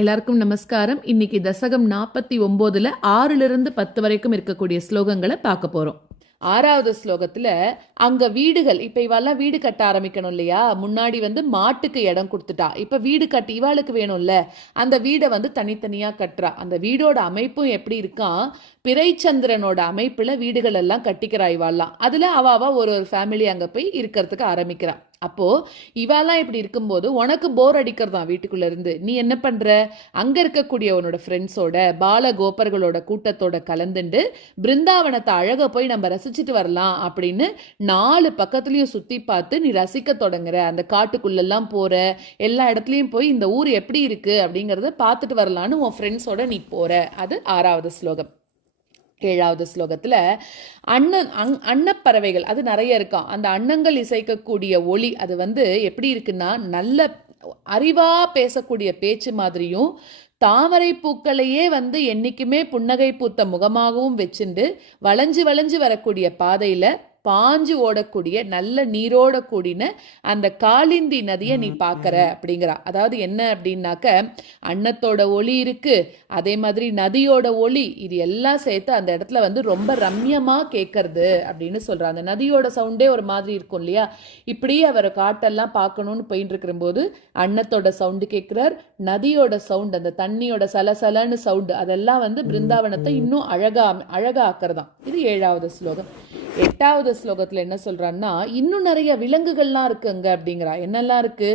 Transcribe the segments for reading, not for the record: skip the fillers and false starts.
எல்லாருக்கும் நமஸ்காரம். இன்னைக்கு தசகம் 49ல 6லிருந்து 10 வரைக்கும் இருக்கக்கூடிய ஸ்லோகங்களை பார்க்க போறோம். 6வது ஸ்லோகத்துல அங்க வீடுகள், இப்ப இவெல்லாம் வீடு கட்ட ஆரம்பிக்கணும் இல்லையா? முன்னாடி மாட்டுக்கு இடம் கொடுத்துட்டா, இப்ப வீடு கட்டி இவாளுக்கு வேணும்ல, அந்த வீடை தனித்தனியா கட்டுறா. அந்த வீடோட அமைப்பும் எப்படி இருக்கான், பிறைச்சந்திரனோட அமைப்புல வீடுகள் எல்லாம் கட்டிக்கிறா இவாள்லாம். அதுல அவ ஒரு ஃபேமிலி அங்க போய் இருக்கிறதுக்கு ஆரம்பிக்கிறா. அப்போ இவாலாம் இப்படி இருக்கும்போது உனக்கு போர் அடிக்கிறதான் வீட்டுக்குள்ள இருந்து. நீ என்ன பண்ற, அங்க இருக்கக்கூடிய உன்னோட ஃப்ரெண்ட்ஸோட பால கோபர்களோட கூட்டத்தோட கலந்துண்டு பிருந்தாவனத்தை அழக போய் நம்ம ரசிச்சுட்டு வரலாம் அப்படின்னு 4 பக்கத்துலயும் சுத்தி பார்த்து நீ ரசிக்க தொடங்குற. அந்த காட்டுக்குள்ளெல்லாம் போற, எல்லா இடத்துலயும் போய் இந்த ஊர் எப்படி இருக்கு அப்படிங்கறத பார்த்துட்டு வரலான்னு உன் ஃப்ரெண்ட்ஸோட நீ போற. அது 6வது ஸ்லோகம். 7வது ஸ்லோகத்துல அன்னப்பறவைகள் அது நிறைய இருக்கான். அந்த அன்னங்கள் இசைக்கக்கூடிய ஒளி அது எப்படி இருக்குன்னா, நல்ல அறிவா பேசக்கூடிய பேச்சு மாதிரியும், தாமரை பூக்களையே என்னைக்குமே புன்னகை பூத்த முகமாகவும் வச்சுண்டு வளைஞ்சு வளைஞ்சு வரக்கூடிய பாதையில பாஞ்சு ஓடக்கூடிய நல்ல நீரோட கூடின அந்த காளிந்தி நதியை நீ பார்க்கற அப்படிங்கிறா. அதாவது என்ன அப்படின்னாக்க, அன்னத்தோட ஒளி இருக்கு, அதே மாதிரி நதியோட ஒளி, இது எல்லாம் சேர்த்து அந்த இடத்துல ரொம்ப ரம்யமா கேட்கறது அப்படின்னு சொல்றா. அந்த நதியோட சவுண்டே ஒரு மாதிரி இருக்கும் இல்லையா? இப்படி அவர் காட்டெல்லாம் பார்க்கணும்னு போயிட்டு இருக்கிற போது அன்னத்தோட சவுண்டு கேட்கிறார், நதியோட சவுண்ட், அந்த தண்ணியோட சலசலன்னு சவுண்டு, அதெல்லாம் பிருந்தாவனத்தை இன்னும் அழகா ஆக்கிறதாம். இது 7வது ஸ்லோகம். 8வது ஸ்லோகத்துல என்ன சொல்றான்னா, இன்னும் நிறைய விலங்குகள்லாம் இருக்குங்க அப்படிங்கிறா. என்னெல்லாம் இருக்கு,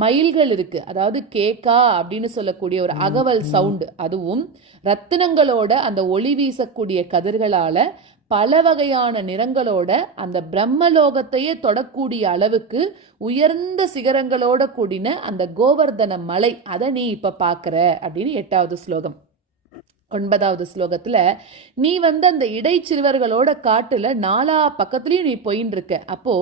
மயில்கள் இருக்கு, அதாவது கேக்கா அப்படின்னு சொல்லக்கூடிய ஒரு அகவல் சவுண்டு, அதுவும் ரத்தினங்களோட அந்த ஒளி வீசக்கூடிய கதிர்களால பல வகையான நிறங்களோட அந்த பிரம்மலோகத்தையே தொடக்கூடிய அளவுக்கு உயர்ந்த சிகரங்களோட கூடின அந்த கோவர்தன மலை, அதை நீ இப்ப பாக்குற அப்படின்னு 8வது ஸ்லோகம். 9வது ஸ்லோகத்துல நீ அந்த இடைச்சிறுவர்களோட காட்டுல 4 பக்கத்துலயும் நீ போயின்னு இருக்க. அப்போ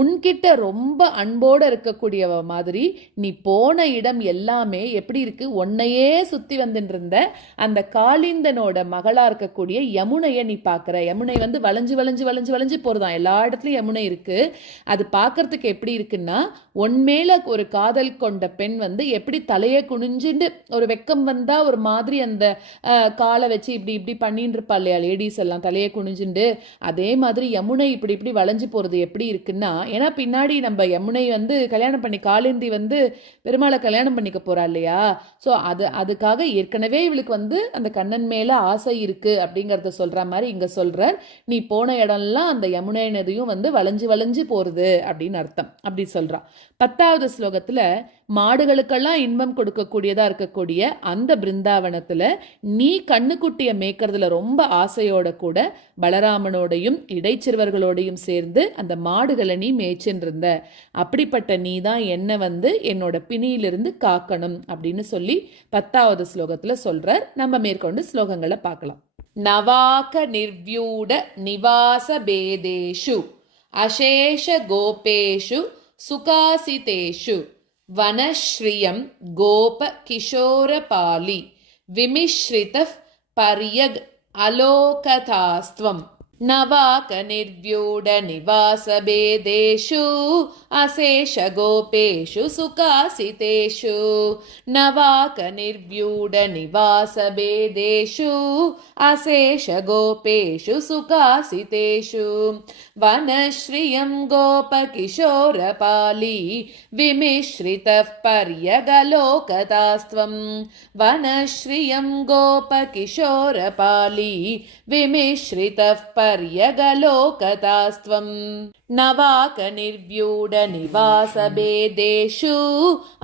உன்கிட்ட ரொம்ப அன்போட இருக்கக்கூடியவ மாதிரி நீ போன இடம் எல்லாமே எப்படி இருக்கு, உன்னையே சுத்தி வந்துட்டு இருந்த அந்த காளிந்தனோட மகளா இருக்கக்கூடிய யமுனைய நீ பாக்குற. யமுனை வளைஞ்சு வளைஞ்சு வளைஞ்சு வளைஞ்சு போறதான், எல்லா இடத்துலயும் யமுனை இருக்கு. அது பாக்குறதுக்கு எப்படி இருக்குன்னா, உன்மேல ஒரு காதல் கொண்ட பெண் எப்படி தலையை குனிஞ்சுண்டு ஒரு வெக்கம் வந்தா ஒரு மாதிரி அந்த காலை வச்சு இப்படி இப்படி பண்ணிட்டு இருப்பா இல்லையா லேடிஸ் எல்லாம், தலையை குனிஞ்சுண்டு, அதே மாதிரி யமுனை இப்படி இப்படி வளைஞ்சு போறது எப்படி இருக்குன்னா, ஏன்னா பின்னாடி நம்ம யமுனை கல்யாணம் பண்ணி காளிந்தி பெருமாளை கல்யாணம் பண்ணிக்க போறா இல்லையா? ஸோ அதுக்காக ஏற்கனவே இவளுக்கு அந்த கண்ணன் மேல ஆசை இருக்கு அப்படிங்கறத சொல்ற மாதிரி இங்க சொல்றார். நீ போன இடம்லாம் அந்த யமுனை நதியும் வளைஞ்சு வளைஞ்சு போறது அப்படின்னு அர்த்தம், அப்படி சொல்றா. 10வது ஸ்லோகத்துல மாடுகளுக்கெல்லாம் இன்பம் கொடுக்கக்கூடியதா இருக்கக்கூடிய அந்த பிருந்தாவனத்துல நீ கண்ணுக்குட்டிய மேய்க்கிறதுல ரொம்ப ஆசையோட கூட பலராமனோடையும் இடைச்சிறுவர்களோடையும் சேர்ந்து அந்த மாடுகளை நீ மேய்ச்சின்னு இருந்த. அப்படிப்பட்ட நீ தான் என்ன என்னோட பிணியிலிருந்து காக்கணும் அப்படின்னு சொல்லி 10வது ஸ்லோகத்துல சொல்றார். நம்ம மேற்கொண்டு ஸ்லோகங்களை பார்க்கலாம். நவாக நிர்வியூட நிவாச பேதேஷு அசேஷ கோபேஷு சுகாசிதேஷு வனஸ்ரீயம் கோப கிஷோரபாலி விமிஸ்ரிதஃப் பரியக் அலோகதாஸ்த்வம். நவாக நிர்வியூட நிவாச பேதேஷு அசேஷ கோபேஷு சுகாசிதேஷு. நவாக நிர்வியூட நிவாச பேதேஷு அசேஷ கோபேஷு சுகாசிதேஷு வனஸ்ரீயம் கோப கிஷோரபாலி விமிஸ்ரிதஃப் பரியகலோகதாஸ்த்வம். வனஸ்ரீயம் கோப கிஷோரபாலி விமிஸ்ரிதஃப் பரியகலோகதாஸ்த்வம். நவாக நிர்வியூட நிவாச பேதேஷு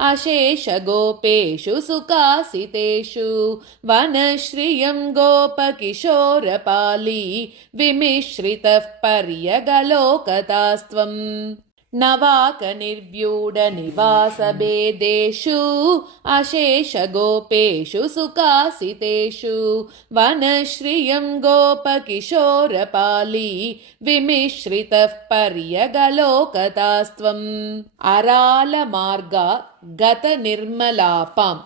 அசேஷ கோபேஷு சுகாசிதேஷு வனஸ்ரீயம் கோப கிஷோரபாலி விமிஸ்ரிதஃப் பரியகலோகதாஸ்த்வம். நவாக நிர்வியூட நிவாச பேதேஷு அசேஷ கோபேஷு சுகாசிதேஷு வனஸ்ரீயம் கோப கிஷோரபாலி விமிஸ்ரிதஃப் பரியகலோகதாஸ்த்வம். அரால மார்கா கத நிர்மலாபாம்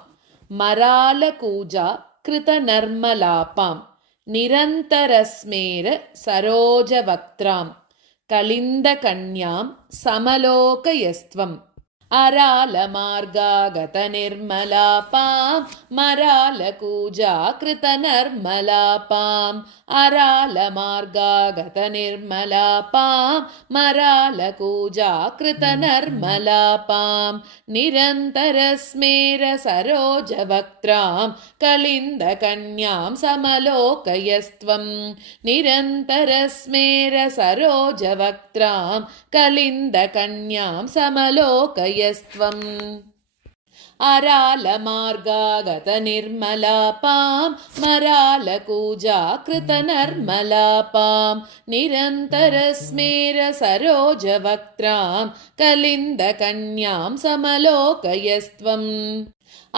மரால கூஜா கிருத நர்மலாபாம் நிரந்தரஸ்மேர சரோஜவக்த்ராம் கலிந்த கன்யாம் சமலோகயஸ்த்வம். अरालमार्गागतनिर्मलापां मरालकूजाकृतनर्मलापाम् अरालमार्गागतनिर्मलापां मरालकूजाकृतनर्मलापां निरन्तरस्मेरसरोजवक्त्रां कलिन्दकन्यां समलोकयस्त्वं निरन्तरस्मेरसरोजवक्त्रां कलिन्दकन्यां समलोकयस्त्वम् अरालमार्गागतनिर्मलापां मरालकूजाकृतनर्मलापां निरन्तरस्मेरसरोजवक्त्रां कलिन्दकन्यां समलोकयस्त्वम्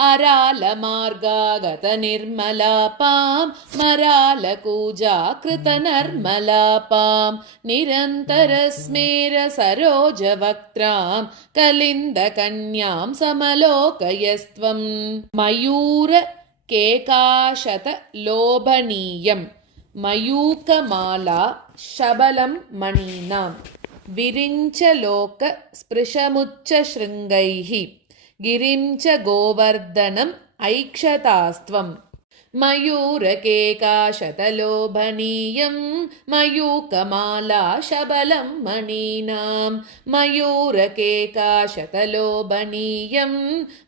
अरालमार्गागतनिर्मलापां मरालकूजाकृतनर्मलापां निरन्तरस्मेरसरोजवक्त्रां कलिन्दकन्यां समलोकयस्त्वम् मयूरकेकाशतलोभनीयं मयूकमाला शबलं मणीनां विरिञ्चलोकस्पृशमुच्चशृङ्गैः गिरिं च गोवर्धनम् ऐक्षतास्त्वम् मयूरकेकाशतलोभनीयं मयूकमाला शबलं मणीनां मयूरकेकाशतलोभनीयं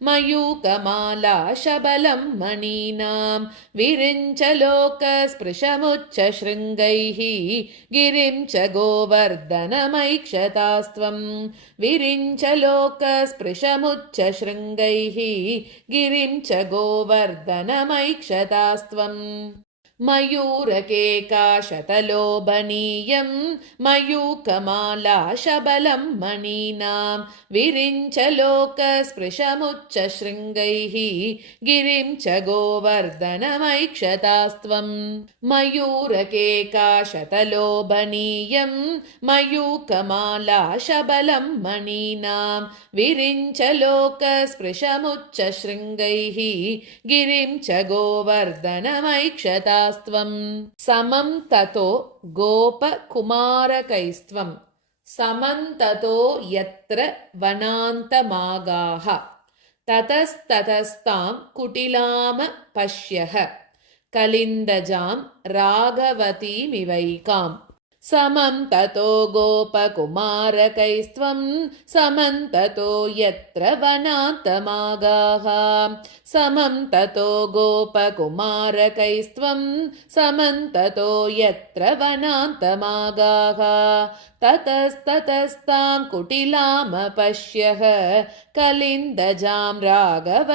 मयूकमाला शबलं मणीनां विरिञ्चलोकस्पृशमुच्चशृङ्गैः गिरिं च गोवर्धनमैक्षतास्त्वं विरिञ्चलोकस्पृशमुच्चशृङ्गैः गिरिं च गोवर्धनमैक्षतास्त्वम् मयूरकेकाशतलोभनीयं मयूकमाला शबलं मणीनां विरिञ्चलोकस्पृशमुच्चशृङ्गैः गिरिं च गोवर्धनमैक्षतास्त्वम् मयूरकेकाशतलोभनीयं मयूकमाला शबलं मणीनां विरिञ्चलोकस्पृशमुच्चशृङ्गैः गिरिं च गोवर्धनमैक्षतास्त्वम् समं ततो गोपकुमारकैस्त्वं समं ततो यत्र वनान्तमागाः ततस्ततस्तां कुटिलाम पश्यः कलिन्दजां राघवतीमिवैकाम् समं ततो गोपकुमारकैस्त्वं समं ततो यत्र वनान्तमागाः समं ततो गोपकुमारकैस्त्वं समं ततो यत्र वनान्तमागाः ततस्ततस्तां कुटिलामपश्यः कलिन्दजां राघवतीमिवैकां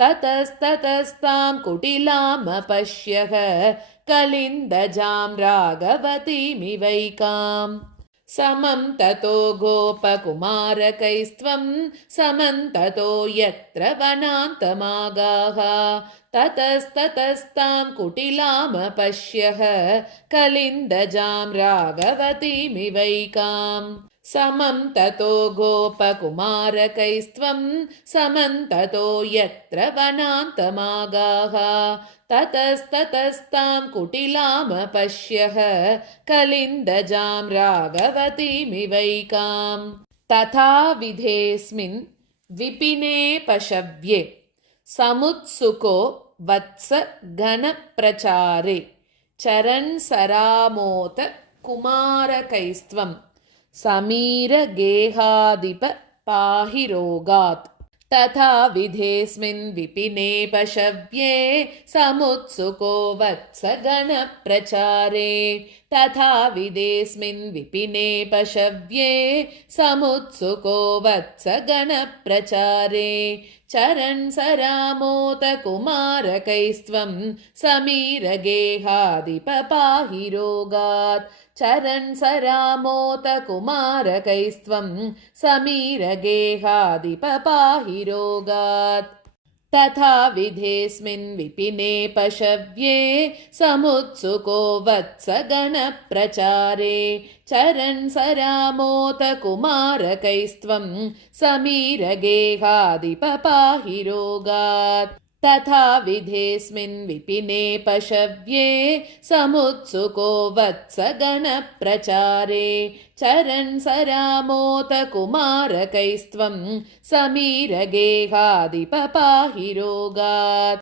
ततस्ततस्तां कुटिलामपश्यः कलिन्दजां राघवतीमिवैकाम् समं ततो गोपकुमारकैस्त्वं समं ततो यत्र वनान्तमागाः ततस्ततस्तां कुटिलामपश्यः कलिन्दजां राघवतीमिवैकाम् समं ततो गोपकुमारकैस्त्वं समं ततो यत्र वनान्तमागाः ततस्ततस्तां कुटिलामपश्यः कलिन्दजां राघवतीमिवैकाम् तथा विधेऽस्मिन् विपिने पशव्ये समुत्सुको वत्स घनप्रचारे चरन् सरामोत कुमारकैस्त्वं समीरगेहाधिप पाहि रोगात् तथा विधेऽस्मिन् विपिने पशव्ये समुत्सुको वत्स गणप्रचारे तथा विधेऽस्मिन् विपिने पशव्ये समुत्सुको वत्स गणप्रचारे चरन् सरामोत कुमारकैस्त्वं समीरगेहाधिप पाहि रोगात् चरन् सरामोत कुमारकैस्त्वं समीरगेहाधिप पाहि रोगात् तथा विधेऽस्मिन् विपिने पशव्ये समुत्सुको वत्स गणप्रचारे चरन् सरामोत कुमारकैस्त्वं समीरगेहाधिप पाहि रोगात् तथा विधेऽस्मिन् विपिने पशव्ये समुत्सुको वत्सगणप्रचारे चरन् स रामोत कुमारकैस्त्वं समीरगेहादिपपाहि रोगात्।